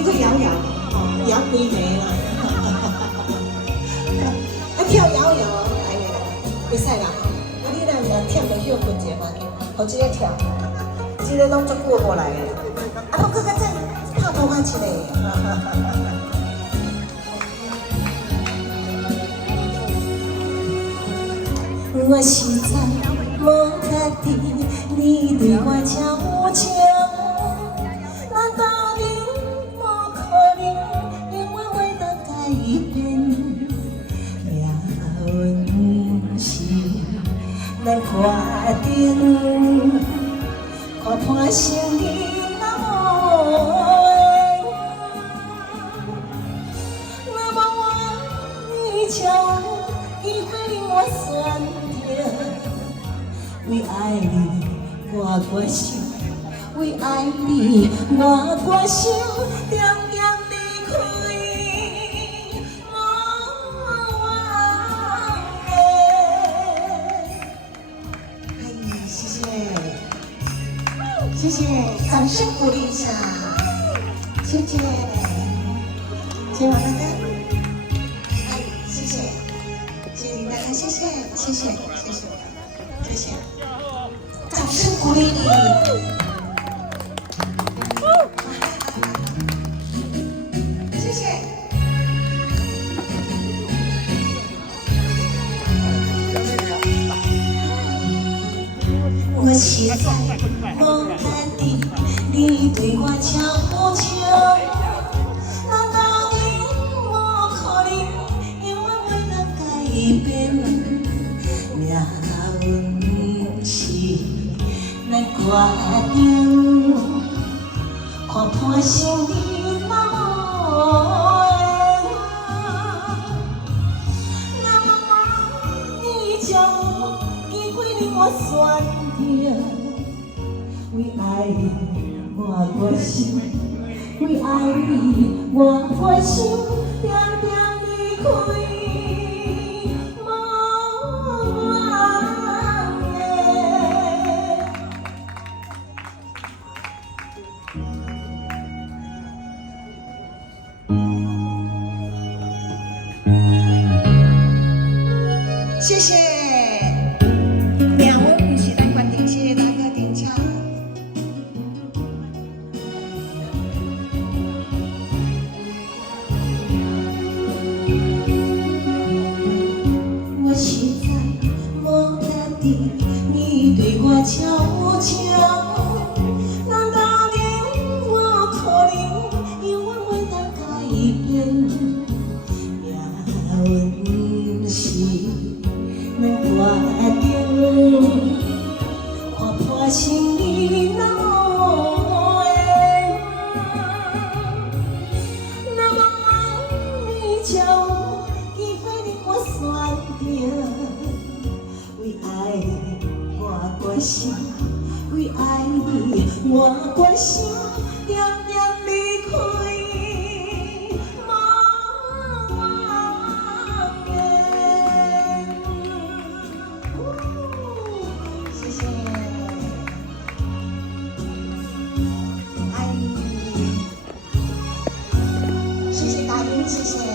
你去摇摇，摇几暝啦，跳摇摇，哎呀，袂使啦，你若忝着休困者嘛，互即个跳，即个拢足过无来的，拢搁再拍拖仔一个。我实在无确定，你对我这有情，难道你无可能永远袂当改变？命运是咱决定，看破心里那无缘，那么我依旧机会令我选择。为爱你，我决心；为爱你，我决心，点点离开，无完的。哎，谢谢，谢谢，掌声鼓励一下，谢谢，谢谢王大哥，哎，谢谢，谢谢林大哥，谢谢，谢谢，谢谢，谢谢。掌声鼓励你，谢谢。我实在无确定，你对我这有情，难道你无可能永远袂当改变？命运是咱决定，看破心里那无缘，那么我依旧机会令我选择，为爱你我决心，为爱你我决心，点点离开。谢谢，两位是咱决定，谢谢大哥顶枪。我实在无确定，你对我这有情，难道你无可能永远袂当改变？命运是咱决定，看破心里那无缘，那么我依旧机会令我选择，为爱你我决心，为爱你我决心，点点离开。谢谢。